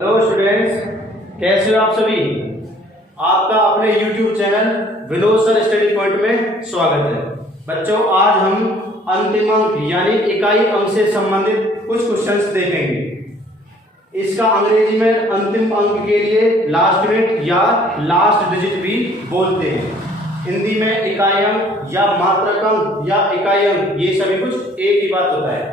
Hello students, कैसे हो आप सभी। आपका अपने YouTube channel Vinod sir study point में स्वागत है। बच्चों, आज हम अंतिम अंक यानी इकाई अंक से संबंधित कुछ क्वेश्चंस देखेंगे। इसका अंग्रेजी में अंतिम अंक के लिए लास्ट यूनिट या लास्ट डिजिट भी बोलते हैं। हिंदी में इकाई अंक या मात्रक अंक या इकाई अंक, ये सभी कुछ एक ही बात होता है।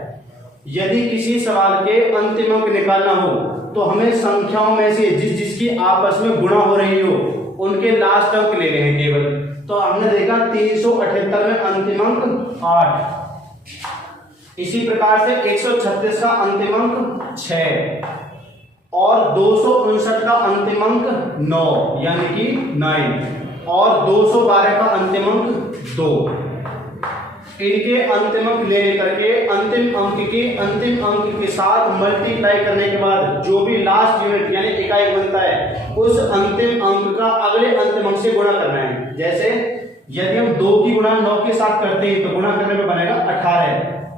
यदि किसी सवाल के अंतिम अंक निकालना हो तो हमें संख्याओं में से जिसकी आपस में गुणा हो रही हो उनके लास्ट अंक लेने हैं केवल। तो हमने देखा 378 में अंतिम अंक 8, इसी प्रकार से 136 का अंतिम अंक 6 और 259 का अंतिम अंक 9 यानी कि 9 और 212 का अंतिम अंक 2। इनके अंतिम अंक ले करके अंतिम अंक के साथ मल्टीप्लाई करने के बाद जो भी लास्ट यूनिट यानी इकाई बनता है उस अंतिम अंक का अगले अंतिम अंक से गुणा करना है। जैसे यदि हम 2 की गुणा 9 के साथ करते हैं तो गुणा करने में बनेगा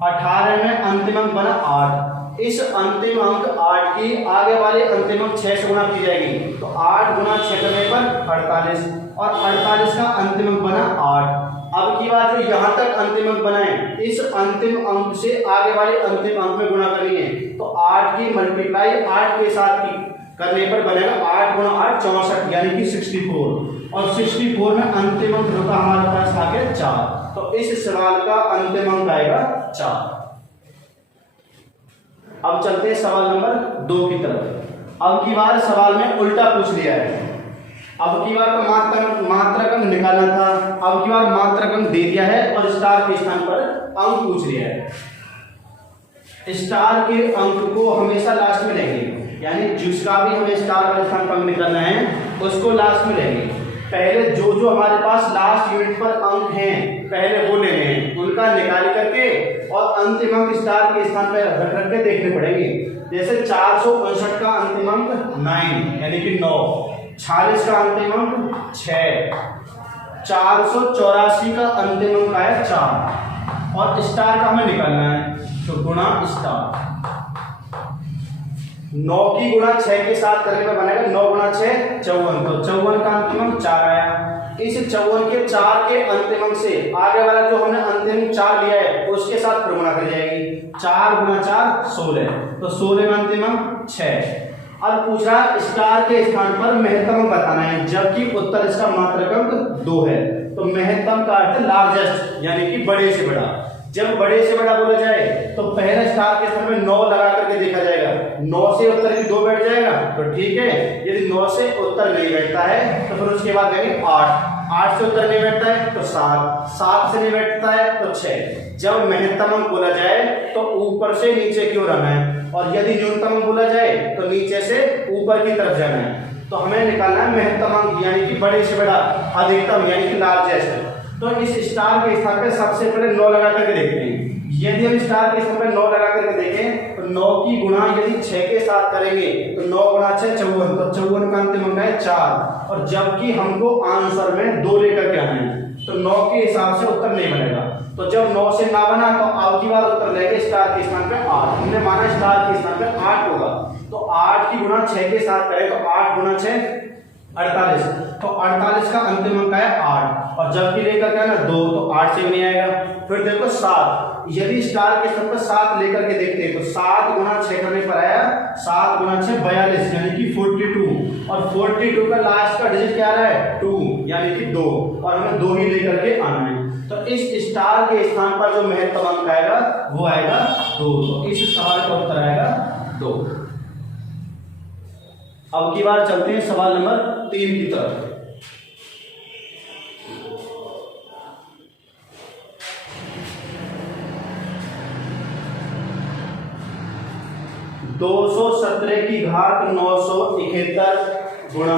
18 में अंतिम अंक बना 8। इस अंतिम अंक 8 की आगे वाले अंतिम अंक 6 से गुणा की जाएगी तो 8 गुना 6 करने पर 48 और 48 का अंतिम अंक बना 8। अब की बात जो यहाँ तक अंतिम अंक बनाए इस अंतिम अंक से आगे वाले अंतिम अंक में गुणा करनी है तो 8 की मल्टीप्लाई 8 के साथ की करने पर बनेगा 8 गुना 8 64 यानी कि 64 और 64 में अंतिम अंक होता हमारे पास आगे 4। तो इस सवाल का अंतिम अंक आएगा 4। अब चलते हैं सवाल नंबर 2 की तरफ। अब की बार सवाल में उल्टा पूछ लिया है। अब की बार मात्रक अंक निकालना था, अब की बार मात्रक अंक दे दिया है और स्टार के स्थान पर अंक पूछ लिया है। स्टार के अंक को हमेशा लास्ट में लेंगे, यानी जिसका भी हमें स्टार वाले स्थान पर अंक निकालना है उसको लास्ट में लेंगे। पहले जो हमारे पास लास्ट यूनिट पर अंक हैं पहले वो लेने हैं, उनका निकाल करके और अंतिम अंक स्टार के स्थान पर रख के देखने पड़ेंगे। जैसे 459 का अंतिम अंक 9 यानी कि 9, 46 का अंतिम अंक 6, 484 का अंतिम अंक आया 4 और स्टार का हमें निकालना है तो गुणा स्टार। 9 की गुणा 6 के साथ करने में बनेगा 9 गुणा 6 54, तो 54 का अंतिम अंक 4 आया। इस 54 के 4 के अंतिम अंक से आगे वाला जो हमने अंतिम 4 लिया है उसके साथ गुणा कर जाएगी। 4 गुणा 4 16, तो 16 में अंतिम अंक 6। अब पूछ रहा है स्टार के स्थान पर महत्तम अंक बताना है, जबकि उत्तर इसका मात्रक अंक 2 है। तो महत्तम का अर्थ लार्जेस्ट यानी कि बड़े से बड़ा। जब बड़े से बड़ा बोला जाए तो पहले स्टार के स्थान में 9 लगा करके देखा जाएगा। 9 से उत्तर यदि 2 बैठ जाएगा तो ठीक है, यदि 9 से उत्तर नहीं बैठता है तो फिर उसके बाद कहेंगे 8 से उत्तर नहीं बैठता है तो 7 से नहीं बैठता है तो 6। जब महत्तम अंक बोला जाए तो ऊपर से नीचे की ओर आना है और यदि न्यूनतम अंक बोला जाए तो नीचे से ऊपर की तरफ जाना है। तो हमें निकालना है महत्तम अंक यानी कि बड़े से बड़ा, अधिकतम यानी कि लार्जेस्ट। तो इस स्टार के स्थान पे सबसे पहले 9 लगा करके देखते हैं। यदि हम स्टार के स्थान पे 9 लगा करके देखें तो 9 की गुणा यदि 6 के साथ करेंगे तो 9 गुणा 6 54, तो 54 का अंतिम अंक है 4 और जबकि हमको आंसर में 2 लेकर के आना है तो 9 के हिसाब से उत्तर नहीं बनेगा। तो जब 9 से ना बना तो अब की बार उत्तर लेंगे स्टार के स्थान पे 8। हमने माना स्टार के स्थान पे 8 होगा तो 8 की गुणा 6 के साथ करें तो 8 गुणा 6 48, तो 48 का अंतिम अंक है 8 और जबकि लेकर के ना 2 तो 8 से भी नहीं आएगा। फिर देखो 7, यदि स्टार के स्थान पर 7 लेकर के देखते हैं तो 7 गुणा 6 करने पर आया 7 गुणा 6 42 यानी कि 42 और 42 का लास्ट का डिजिट क्या आ रहा है 2 यानी कि 2 और हमें 2 ही लेकर के आना है। तो इस स्टार के स्थान पर जो महत्तम अंक आएगा वो आएगा 2। तो इस सवाल का उत्तर आएगा 2। अब की बार चलते हैं सवाल नंबर 3 की तरफ। दो 217 की घात 971 गुणा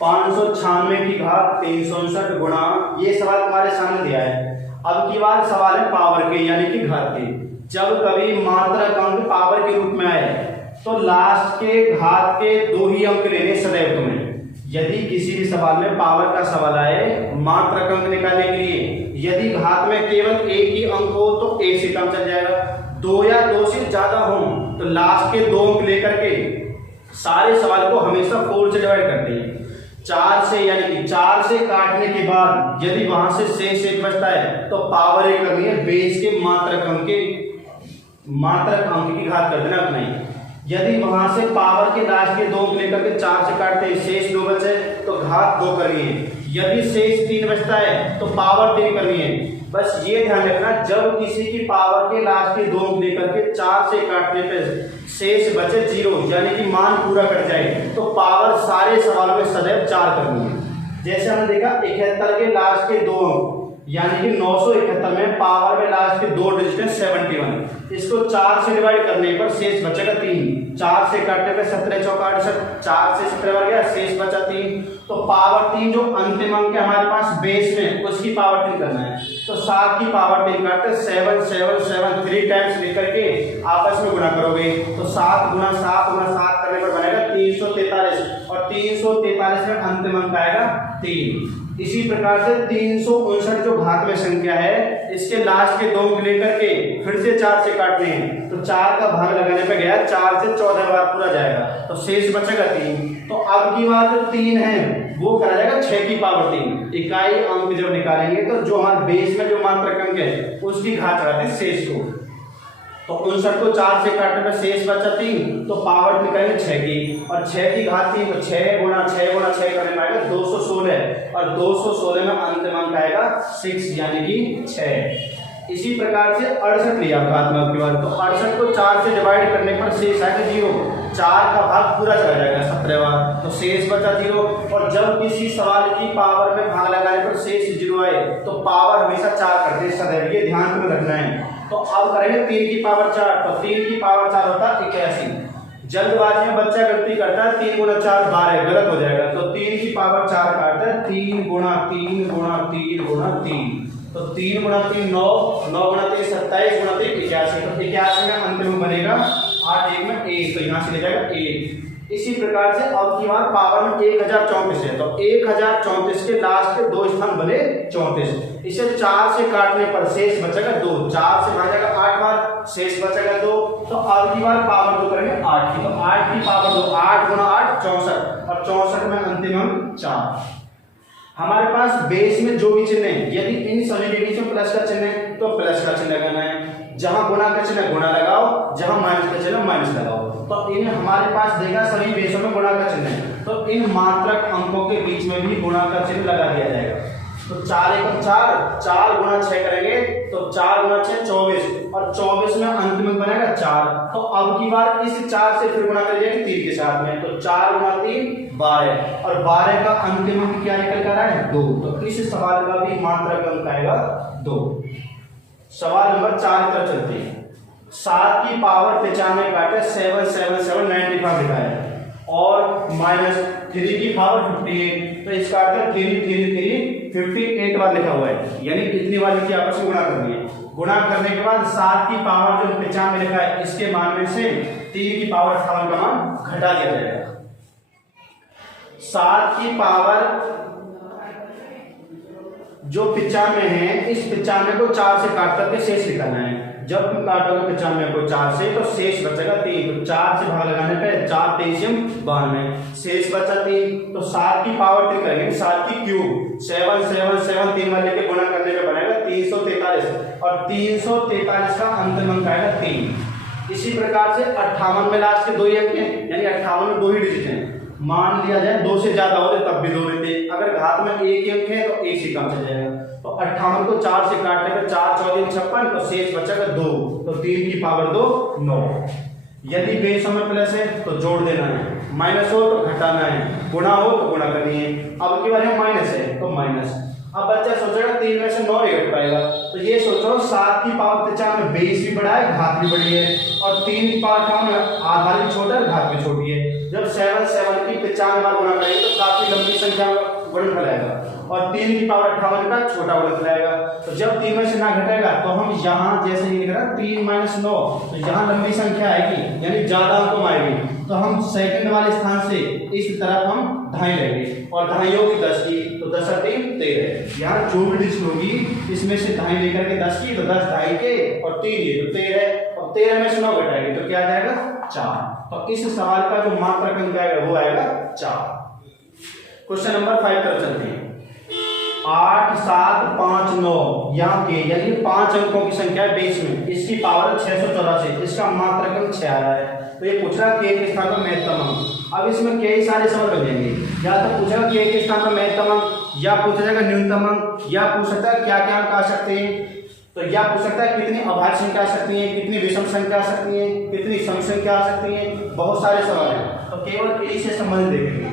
596 की घात 359 गुणा, ये सवाल तुम्हारे सामने दिया है। अब की बार सवाल है पावर के यानी कि घात के। जब कभी मात्रक अंक पावर के रूप में आए तो लास्ट के घात के 2 ही अंक लेने सदैव तुम्हें। यदि किसी भी सवाल में पावर का सवाल आए मात्रक अंक निकालने के लिए, यदि घात में केवल एक ही अंक हो तो 1 से कम चल जाएगा, 2 या 2 से ज्यादा हो तो लास्ट के 2 अंक लेकर के सारे सवाल को हमेशा 4 से डिवाइड करते हैं। 4 से, यानी कि 4 से काटने के बाद यदि वहां से शेष 1 बचता है तो पावर 1 करनी है, बेस के मात्रक अंक की घात कर देना नहीं। यदि वहां से पावर के लास्ट के 2 लेकर के 4 से काटते हैं, शेष 2 बचे तो घात 2 करनी है। यदि शेष 3 बचता है तो पावर 3 करनी है। बस ये ध्यान रखना, जब किसी की पावर के लास्ट के 2 लेकर के 4 से काटने पे शेष बचे 0, यानी कि मान पूरा कट जाए, तो पावर सारे सवाल में सदैव 4 करनी है। जैसे हमने देखा 71 के लास्ट के 2 अंक, यानी कि 971 में पावर में लास्ट के 2 डिजिट 71, इसको 4 से डिवाइड करने पर शेष बचेगा 3। 4 से काटने पर 17 चौका 68, 4 से 17 बढ़ गया, शेष बचा 3। तो पावर 3 जो अंतिम अंक है हमारे पास बेस में, उसकी पावर 3 करना है। तो 7 की पावर 3 काटते 7 7 7 3 टाइम्स लेकर के आपस में गुणा करोगे तो 7 गुना 7 गुना 7 करने पर बनेगा 343, और 343 में अंतिम अंक आएगा 3। इसी प्रकार से 359 जो घात संख्या है, इसके लास्ट के 2 लेकर के फिर से 4 से काटने हैं, तो 4 का भाग लगाने पे गया 4 से 14 बार पूरा जाएगा, तो शेष बचेगा 3। तो अब की बार जो 3 है वो करा जाएगा 6 की पावर 3। इकाई अंक जब निकालेंगे तो जो हमारे बेस में जो मात्रक अंक है उसकी घात लगाते हैं शेष को। तो 59 को 4 से काटने पर शेष बचा 3, तो पावर निकालेंगे 6 की, और 6 की घात 3, तो 6 गुना 6 गुना 6 करने में आएगा 216, और 216 में अंतिम अंक आएगा 6, यानी कि 6। इसी प्रकार से 68 लिया घात में आपके बाद, तो 68 को 4 से डिवाइड करने पर शेष आएगा 0, 4 का भाग पूरा चला जाएगा 17 बार, तो शेष बचा 0। और जब किसी सवाल की पावर में भाग लगाने पर शेष 0 आए तो पावर हमेशा 4 करते हैं सदैव, ये ध्यान में रखना है। तो अब करेंगे 3 की पावर 4, तो 3 की पावर 4 होता है 81। जल्दबाजी में बच्चा गलती करता है, 3 गुना 4 12 गलत हो जाएगा, तो 3 की पावर 4 काटता है 3 गुना 3 गुना 3 गुना 3, तो 3 गुना 3 9, 9 गुना 3 27 गुना 3 81, तो 81 में अंतिम में बनेगा 8 1 में 1, तो यहाँ से ले जाएगा 1। इसी प्रकार से अब की बार पावर में 1034 है, तो 1034 के लास्ट के 2 स्थान बने 34, इसे 4 से काटने पर शेष बचेगा 2, 4 से भागेगा 8 बार, शेष बचेगा 2। तो अब की बार पावर 2 करेंगे 8 की, तो 8 की पावर 2, 8 गुना 8 64, और 64 में अंतिम अंक 4। हमारे पास बेस में जो भी चिन्ह है, यदि इन सभी के बीच में प्लस का चिन्ह है तो प्लस का चिन्ह लगाना है, जहां गुणा का चिन्ह गुणा लगाओ, जहां माइनस का चिन्ह माइनस लगाओ। तो इन हमारे पास देखा सभी बेसों में गुणा का चिन्ह है, तो इन मात्रक अंकों के बीच में भी गुणा का चिन्ह लगा दिया जाएगा। तो 4 1 4, 4 गुना 6 करेंगे तो 4 गुना 6 24, और 24 में अंत में बनेगा 4। तो अब की बार इस 4 से फिर गुणा करिए 3 के साथ में, तो 4 गुना 3 12, और 12 का अंतिम अंक क्या निकल कर रहा है 2, तो इस सवाल का भी मात्रक अंक आएगा 2। सवाल नंबर 4 की तरफ चलते हैं। 7 की पावर 95 काटे 7 7 7 95 लिखा है, और माइनस 3 की पावर 58, तो इसका अर्थ 3 3 3 58 बार लिखा हुआ है, यानी इतनी बार लिखी आपस में गुणा करनी है। गुणा करने के बाद 7 की पावर जो 95 लिखा है इसके मान में से 3 की पावर 58 का मान घटा दिया जाएगा। 7 की पावर जो 95 है, इस 95 को 4 से काट करके शेष निकालना है। जब तुम काटोगे 95 को 4 से तो शेष बचेगा 3, तो 4 से भाग लगाने पे 4 3 92, शेष बचा 3। तो 7 की पावर 3 करेंगे, 7 की क्यूब 7 7 7 3 वाले के गुणा करने पे बनेगा 343, और 343 का अंतिम अंक आएगा 3। इसी प्रकार से 58 में लास्ट के 2 अंक हैं, यानी 58 में 2 ही डिजिट हैं। मान लिया जाए 2 से ज्यादा होते तब भी 2 रहते, अगर घात में 1 अंक है तो 1 से कम चल जाएगा। तो 58 को 4 से काटने पर 4 14 56, तो शेष बचेगा 2, तो 3 की पावर 2 9। यदि बेसों में प्लस है तो जोड़ देना है, माइनस हो तो घटाना है, गुणा हो तो गुणा करनी है। अब की बार माइनस है तो माइनस। अब बच्चा सोचेगा 3 में से 9 नहीं घट पाएगा, तो ये सोचो 7 की पावर 95 में बेस भी बड़ा है, घात भी बड़ी है, और 3 की पावर 58 में आधार भी छोटा है, घात भी छोटी है। जब 7 7 की 95 बार गुणा करेंगे तो काफी लंबी संख्या गुणनफल आएगा, और 3 की पावर 58 का छोटा गुणनफल आएगा। तो जब 3 में से ना घटेगा तो हम यहाँ जैसे ये लिख रहा है 3 - 9, तो यहाँ लंबी संख्या आएगी, यानी ज्यादा अंकों में आएगी, तो हम सेकंड वाले स्थान से इस तरफ हम ढाई लेंगे, और ढाई होगी 10 की, तो 10 और 3 13। यहाँ जो भी डिजिट होगी इसमें से ढाई लेकर के 10 की, तो 10 ढाई के और 3 ये तो 13, और 13 में से 9 घटाएंगे तो क्या आ जाएगा 4। तो इस सवाल का जो मात्रक अंक आएगा वो आएगा 4। क्वेश्चन नंबर 5 पर चलते हैं। 8 7 5 9 यहाँ के यानी 5 अंकों की संख्या है बेस में, इसकी पावर 684, इसका मात्रक अंक 6 आ रहा है। तो ये पूछ रहा के के स्थान पर महत्तम अंक। अब इसमें कई सारे सवाल बन जाएंगे, या तो पूछेगा के स्थान पर महत्तम अंक, या पूछा जाएगा न्यूनतम अंक, या पूछ सकता है क्या क्या अंक आ सकते हैं, तो या पूछ सकता है कितनी अभाज्य संख्या आ सकती है, कितनी विषम संख्या आ सकती है, कितनी सम संख्या आ सकती है, बहुत सारे सवाल हैं। तो केवल इसी से संबंधित देखेंगे।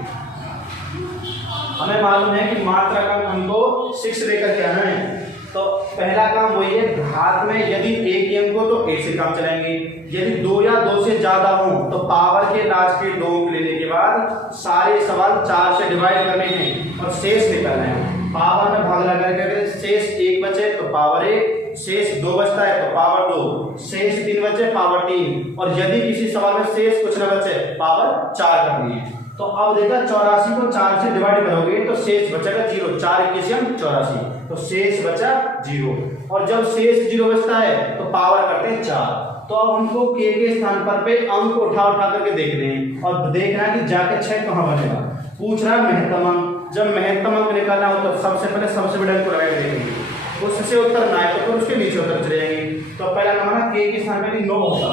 हमें मालूम है कि मात्रा का हमको 6 लेकर के आना है। तो पहला काम वही है, घात में यदि एक ही अंक हो तो 1 से काम चलाएंगे, यदि 2 या 2 से ज्यादा हो तो पावर के लास्ट के 2 अंक लेने के बाद सारे सवाल 4 से डिवाइड करने हैं और शेष निकालना है। पावर में भाग लगा करके शेष 1 बचे तो पावर 1, शेष 2 बचता है तो पावर 2, शेष 3 बचे पावर 3, और यदि किसी सवाल में शेष कुछ न बचे पावर 4 करनी है। तो अब देखा 84 को 4 से डिवाइड करोगे तो शेष बचेगा 0, 4 21 84, तो शेष बचा 0, और जब शेष 0 बचता है तो पावर करते हैं 4। तो अब हमको के स्थान पर पे अंक उठा करके देखने हैं और देखना है कि जाके 6 कहाँ बनेगा। पूछ रहा है महत्तम अंक, जब महत्तम अंक निकालना हो तो सबसे पहले सबसे बड़े अंक को राइट देखेंगे, उससे उत्तर ना आए तो फिर उसके नीचे उत्तर चले जाएंगे। तो पहला नंबर के स्थान पर 9 होता,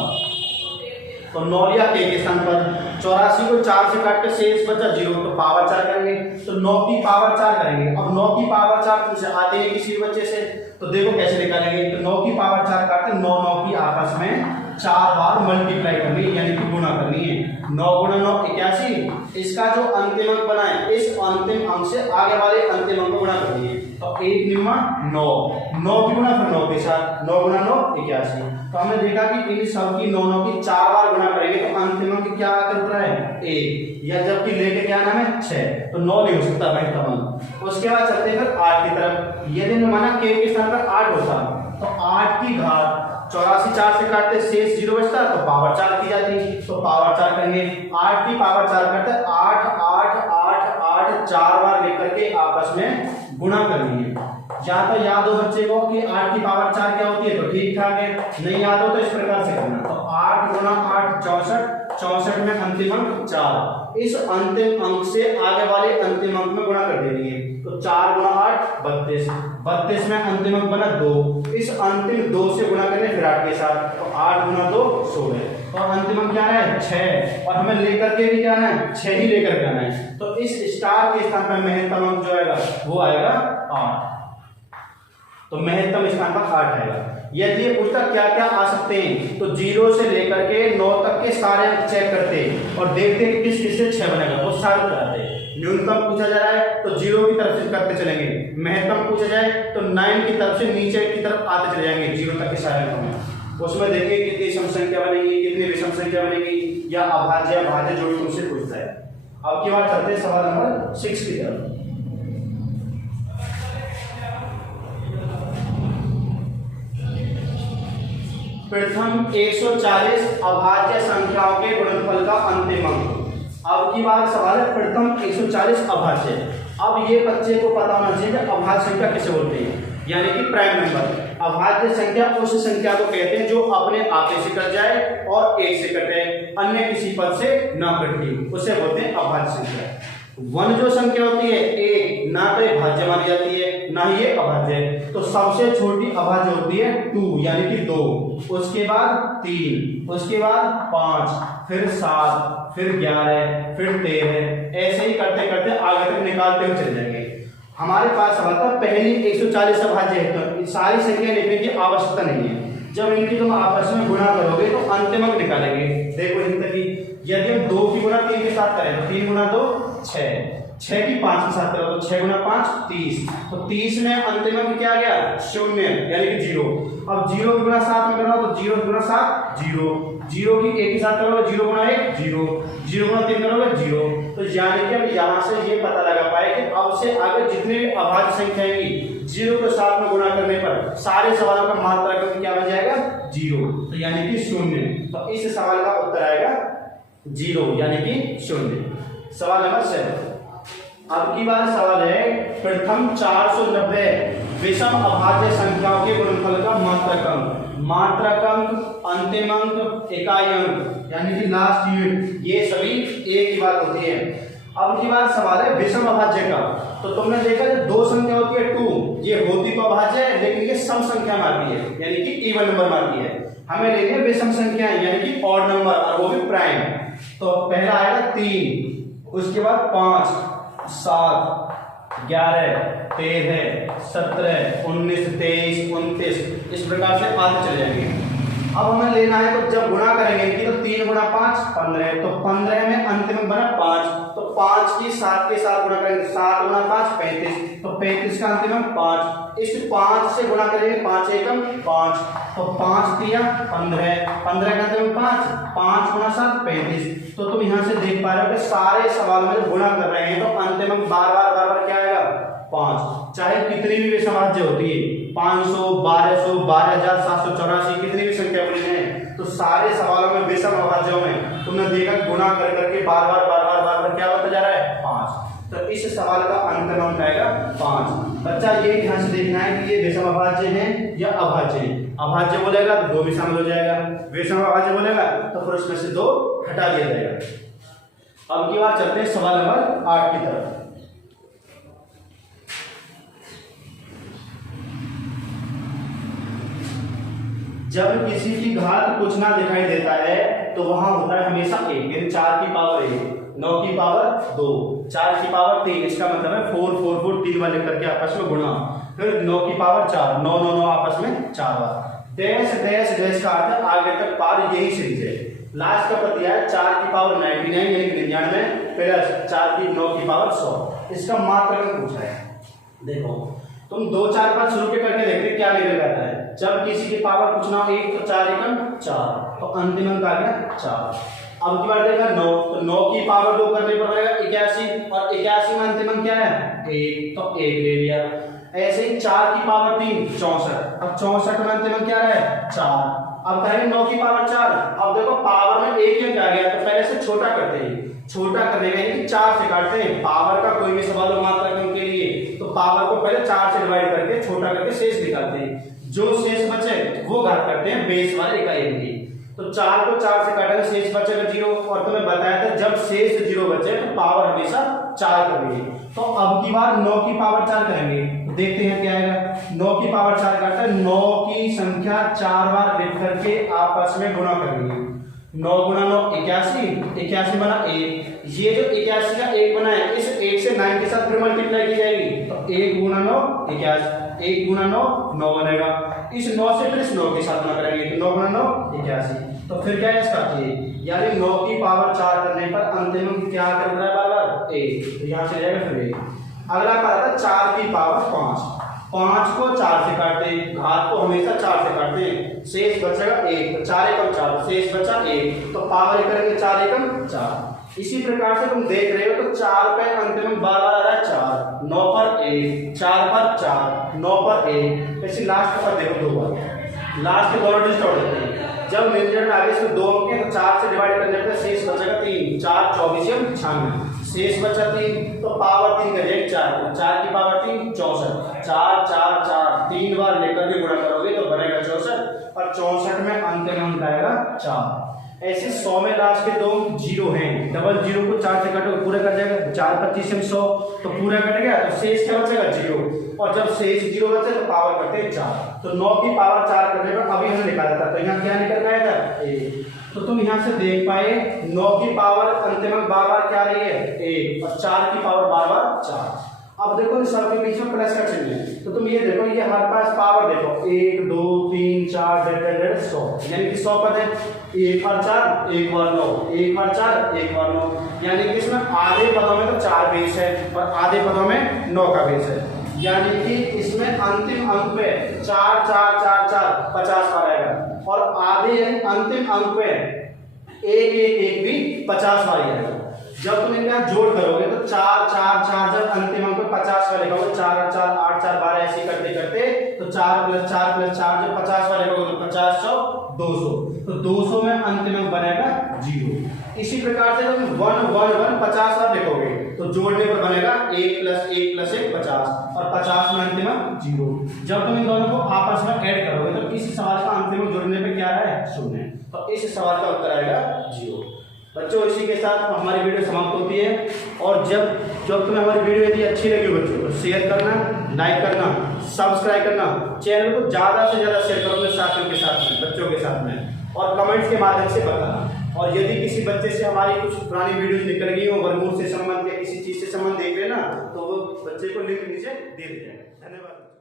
तो 9 लिया के स्थान पर। 84 को 4 से काट के शेष बचा 0, तो पावर 4 करेंगे, तो 9 की पावर 4 करेंगे। अब 9 की पावर 4 तुमसे आते हैं किसी बच्चे से, तो देखो कैसे निकालेंगे। तो 9 की पावर 4 काटते 9 9 की आपस में 4 बार मल्टीप्लाई करनी है, यानी कि गुणा करनी है। 9 गुणा 9 81, इसका जो अंतिम अंक बना है इस अंतिम अंक से आगे वाले अंतिम अंक को गुणा करनी है। तो 1 निम्मा 9, 9 की गुणा फिर 9 के साथ, 9 गुणा 9 81। तो हमने देखा कि इन सब की 9 9 की 4 बार गुणा करेंगे तो अंतिम अंक क्या आकर उतरा है 1, या जबकि लेके क्या नाम है 6, तो 9 नहीं हो सकता महत्तम अंक। उसके बाद चलते हैं फिर 8 की तरफ। यदि माना के स्थान पर 8 होता तो 8 की घात 84 4 से काटते शेष 0 बचता तो पावर 4 की जाती, तो पावर 4 करेंगे। 8 की पावर 4 करते 8 8 8 8 4 बार लेकर के आपस में गुणा करनी है। या तो याद हो बच्चे को कि 8 की पावर 4 क्या होती है तो ठीक ठाक है, नहीं याद हो तो इस प्रकार से करना। तो 8 गुणा 8 64, 64 में अंतिम अंक 4, इस अंतिम अंक से आगे वाले अंतिम अंक में गुणा कर देनी है। तो 4 गुणा 8 32, 32 में अंतिम अंक बना 2, इस अंतिम 2 से गुणा करने फिर 8 के साथ, तो 8 गुणा 2 16, और अंतिम अंक क्या है 6, और हमें लेकर के भी क्या है 6 ही लेकर के आना है। तो इस स्टार के स्थान पर महत्तम अंक जो आएगा वो आएगा 8, तो महत्तम स्थान पर 8 आएगा। यदि ये पूछता क्या क्या आ सकते हैं तो 0 से लेकर के 9 तक के सारे अंक चेक करते हैं और देखते हैं किस किस से 6 बनेगा, वो सारे कराते हैं। न्यूनतम पूछा जा रहा है तो 0 की तरफ से करते चलेंगे, महत्तम पूछा जाए तो 9 की तरफ से नीचे की तरफ आते चले जाएंगे 0 तक के सारे अंकों में। उसमें देखिए कितनी सम संख्या बनेगी, कितनी विषम संख्या बनेगी, या अभाज्य भाज्य जो भी तुमसे पूछता है। अब की बात चलते हैं सवाल नंबर 6 की तरफ। प्रथम 140 अभाज्य संख्याओं के गुणनफल का अंतिम अंक। अब की बार सवाल है प्रथम 140 अभाज्य। अब ये बच्चे को पता होना चाहिए कि अभाज्य संख्या किसे बोलते हैं, यानी कि प्राइम नंबर। अभाज्य संख्या उस संख्या को कहते हैं जो अपने आपे से कट जाए और 1 से कटे, अन्य किसी पद से ना कटे, उसे बोलते हैं अभाज्य संख्या। वन जो संख्या होती है 1, ना तो ये भाज्य मानी जाती है ना ही ये अभाज्य है। तो सबसे छोटी अभाज्य होती है 2 यानी कि 2, उसके बाद 3, उसके बाद 5, फिर 7, फिर 11, फिर 13, ऐसे ही करते करते आगे तक निकालते हुए चले जाएंगे। हमारे पास सवाल था पहली 140 अभाज्य है तो सारी संख्या लिखने की आवश्यकता नहीं है। जब इनकी तुम आपस में गुणा करोगे तो अंतिम अंक निकालेंगे। देखो इन तक की यदि हम 2 की गुणा 3 के साथ करें तो 3 गुणा 2 6, 6 की 5 के साथ करो तो 6 गुणा 5 30, तो 30 में अंतिम अंक क्या आ गया 0 यानी कि 0। अब 0 की गुणा 7 में करो तो 0 की गुणा 7 0, 0 की 1 के साथ करोगे 0 गुणा 1 0, 0 गुणा 3 करोगे 0। तो यानी कि हम यहाँ से ये पता लगा पाए कि अब से आगे जितनी भी अभाज्य संख्या आएंगी 0 के साथ में गुणा करने पर सारे सवालों का मात्रक क्या बन जाएगा 0, तो यानी कि 0। तो इस सवाल का उत्तर आएगा 0 यानी कि 0। सवाल नंबर 7। अब की बार सवाल है प्रथम 490 विषम अभाज्य संख्याओं के गुणनफल का मात्रक अंक, मात्रक अंक, अंतिम अंक, इकाई अंक यानी कि लास्ट यूनिट, ये सभी एक ही बात होती है। अब की बात सवाल है विषम अभाज्य का। तो तुमने देखा जो दो संख्या होती है 2, ये होती तो अभाज्य है लेकिन ये सम संख्या में आती है यानी कि इवन नंबर में आती है। हमें लेनी है विषम संख्या यानी कि ऑड नंबर और वो भी प्राइम। तो पहला आएगा 3, उसके बाद 5, 7, 11, 13, 17, 19, 23, 29, इस प्रकार से आगे चले जाएंगे। अब हमें लेना है तो जब गुणा करेंगे इनकी तो 3 गुणा 5 15, तो 15 में अंतिम बना 5, तो 5 की 7 के साथ गुणा करेंगे, 7 गुणा 5 35, तो 35 का अंतिम 5, इस 5 से गुणा करेंगे 5 एकम 5, तो 5 दिया 15, 15 का अंतिम 5, 5 गुणा 7 35। तो तुम यहाँ से देख पा रहे हो कि सारे सवाल में जब गुणा कर रहे हैं तो अंतिम बार बार क्या आएगा 5, चाहे कितनी भी विषमाज्य होती है 500, 1200, 12784 कितनी भी संख्या बनी है, तो सारे सवालों में विषम अभाज्यों में तुमने देखा गुणा कर करके बार बार क्या होता जा रहा है 5। तो इस सवाल का अंतिम अंक आएगा 5। बच्चा ये ध्यान से देखना है कि ये विषम अभाज्य है या अभाज्य है। अभाज्य बोलेगा तो 2 भी शामिल हो जाएगा, विषम अभाज्य बोलेगा तो फिर उसमें से 2 हटा दिया जाएगा। अब की बात चलते हैं सवाल नंबर 8 की तरफ। जब किसी की घात कुछ ना दिखाई देता है तो वहां होता है हमेशा 1, यानी 4 की पावर 1, 9 की पावर 2, 4 की पावर 3, इसका मतलब है 4 4 4 3 बार लेकर के आपस में गुणा, फिर 9 की पावर 4, 9 9 9 आपस में 4 बार, डैश डैश डैश का अर्थ है आगे तक पार, यही सीरीज है। लास्ट का पद दिया है 4 की पावर 99 यानी 99 प्लस 4 की 9 की पावर 100, इसका मात्रक पूछा है। देखो तुम 2 4 5 शुरू के करके देखते क्या निकल जाता है। जब किसी की पावर कुछ ना 1 तो 4 एकम 4, तो अंतिम अंक आ गया 4। अब की बार देखा 9, तो 9 की पावर 2 करने पर रहेगा 81, और 81 में अंतिम अंक क्या है 1, तो 1 ले लिया। ऐसे ही 4 की पावर 3 64, अब 64 में अंतिम अंक क्या है 4। अब करेंगे 9 की पावर 4, अब देखो पावर में 1 अंक आ गया तो पहले से छोटा करते हैं, छोटा करने का यानी 4 से काटते हैं। पावर का कोई भी सवाल हो मात्रक अंक के लिए तो पावर को पहले 4 से डिवाइड करके छोटा करके शेष निकालते हैं, जो शेष बचे वो घात करते हैं बेस वाले इकाई की। तो 4 को 4 से काटेंगे शेष बचेगा 0, और तुम्हें बताया था जब शेष 0 बचे तो पावर हमेशा 4 करेंगे। तो अब की बार 9 की पावर 4 करेंगे, देखते हैं क्या आएगा। 9 की पावर 4 करते हैं 9 की संख्या 4 बार लिख करके आपस में गुणा करेंगे। 9 गुणा 9 81, 81 बना 1, ये जो 81 का 1 बना है इस 1 से 9 के साथ फिर मल्टीप्लाई की जाएगी, तो 1 गुणा 9 81, 1 गुणा 9 9 बनेगा। इस 9 से फिर इस 9 के साथ गुणा करेंगे तो 9 गुणा 9 81, तो फिर क्या है इसका 1, यानी 9 की पावर 4 करने पर अंतिम अंक क्या कर रहा है बार 1, तो यहाँ से जाएगा फिर 1। अगला क्या था 4 की पावर 5, 5 को 4 से काटते हैं, घात को हमेशा 4 से काटते हैं, शेष बचेगा 1, तो 4 एकम 4, शेष बचा 1, तो पावर करेंगे 4 एकम 4। इसी प्रकार से तुम देख रहे हो तो 4 पे अंतिम बार आ रहा है 4, 9 पर 1, 4 पर 4, 9 पर 1, ऐसे लास्ट पर देखो 2 बार, लास्ट के दोनों डिजिट जोड़ देते हैं। जब मिल आगे इसमें 2 अंक है तो 4 से डिवाइड करने पर शेष बचेगा 3, 4 24 96, शेष बचा 3, तो पावर 3 करिए 4, 4 की पावर 3 64, 4 4 4 3 बार लेकर के गुणा करोगे तो बनेगा 64, और 64 में अंतिम अंक आएगा 4। ऐसे 100 में लास्ट के 2 जीरो हैं, डबल जीरो को 4 से काटो पूरा कर जाएगा, 4 25 से 100 तो पूरा कट गया, तो शेष क्या बचेगा 0, और जब शेष 0 बचे तो पावर करते हैं 4, तो 9 की पावर 4 करने पर अभी हमने निकाला था तो यहाँ क्या निकल आएगा 1। तो तुम यहाँ से देख पाए 9 की पावर अंतिम अंक बार बार क्या रही है 1, और 4 की पावर बार बार 4। अब देखो इस सब के बीच में प्लस का चिन्ह है, तो तुम ये देखो ये हमारे पास पावर देखो 1 2 3 4 100, यानी कि 100 पद है, 1 बार 4 1 बार 9, 1 बार 4 1 बार 9, यानी कि इसमें आधे पदों में तो 4 बेस है और आधे पदों में 9 का बेस है, यानी कि इसमें अंतिम अंक पे 4 4 4 4 50 बार आएगा, और आधे अंतिम अंक पे 1 1 1 भी 50 बार आएगा। जब तुम इनका जोड़ करोगे तो 4 4 4 जब अंतिम अंक 50 का लिखोगे 4 4 8 4 12 ऐसे करते करते तो 4 + 4 + 4 जब 50 का लिखोगे तो 50 100 200, तो 200 में अंतिम अंक बनेगा 0। इसी प्रकार से तुम 1 1 1 50 बार लिखोगे तो जोड़ने पर बनेगा 1 + 1 + 1 50 और 50 में अंतिम 0। जब तुम इन दोनों को आपस में ऐड करोगे तो इस सवाल का अंतिम जोड़ने पे क्या है 0, तो इस सवाल का उत्तर आएगा 0। बच्चों इसी के साथ हमारी वीडियो समाप्त होती है। और जब तुम्हें हमारी वीडियो यदि अच्छी लगी बच्चों तो शेयर करना, लाइक करना, सब्सक्राइब करना, चैनल को ज़्यादा से ज़्यादा शेयर करो अपने साथियों के साथ में, बच्चों के साथ में, और कमेंट्स के माध्यम से बताना। और यदि किसी बच्चे से हमारी कुछ पुरानी वीडियोज निकल गई हो, वर्गमूल से संबंध या किसी चीज़ से संबंध देख लेना, तो वो बच्चे को लिंक नीचे दे दिया जाएगा। धन्यवाद।